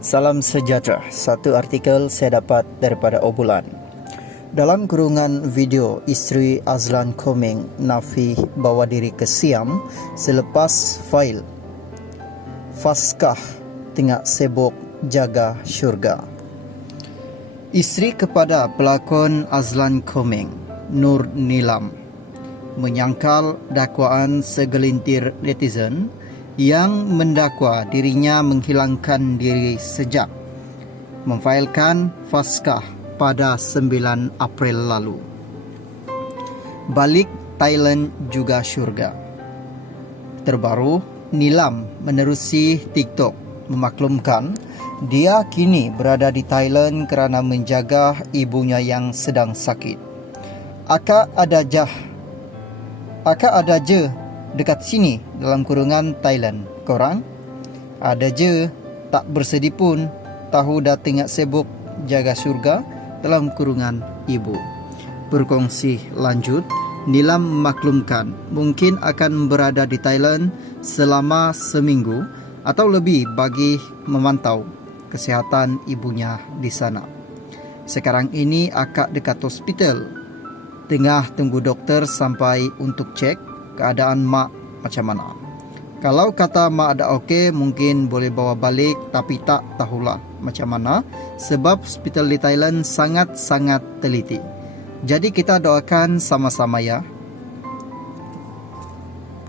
Salam sejahtera. Satu artikel saya dapat daripada Obulan. Dalam kurungan video, isteri Azlan Koming, Nafi, bawa diri ke Siam selepas fail. Faskah tengah sibuk jaga syurga. Isteri kepada pelakon Azlan Koming, Nur Nilam, menyangkal dakwaan segelintir netizen yang mendakwa dirinya menghilangkan diri sejak memfailkan Faskah pada 9 April lalu. Balik Thailand juga syurga. Terbaru, Nilam menerusi TikTok memaklumkan dia kini berada di Thailand kerana menjaga ibunya yang sedang sakit. Akak ada jah. Akak ada je dekat sini dalam kurungan Thailand. Korang ada je tak bersedih pun tahu dah tengah sibuk jaga surga dalam kurungan ibu. Berkongsi lanjut, Nilam memaklumkan mungkin akan berada di Thailand selama seminggu atau lebih bagi memantau kesihatan ibunya di sana. Sekarang ini akak dekat hospital. Tengah tunggu doktor sampai untuk cek keadaan mak macam mana. Kalau kata mak ada okey, mungkin boleh bawa balik tapi tak tahulah macam mana sebab hospital di Thailand sangat-sangat teliti. Jadi kita doakan sama-sama ya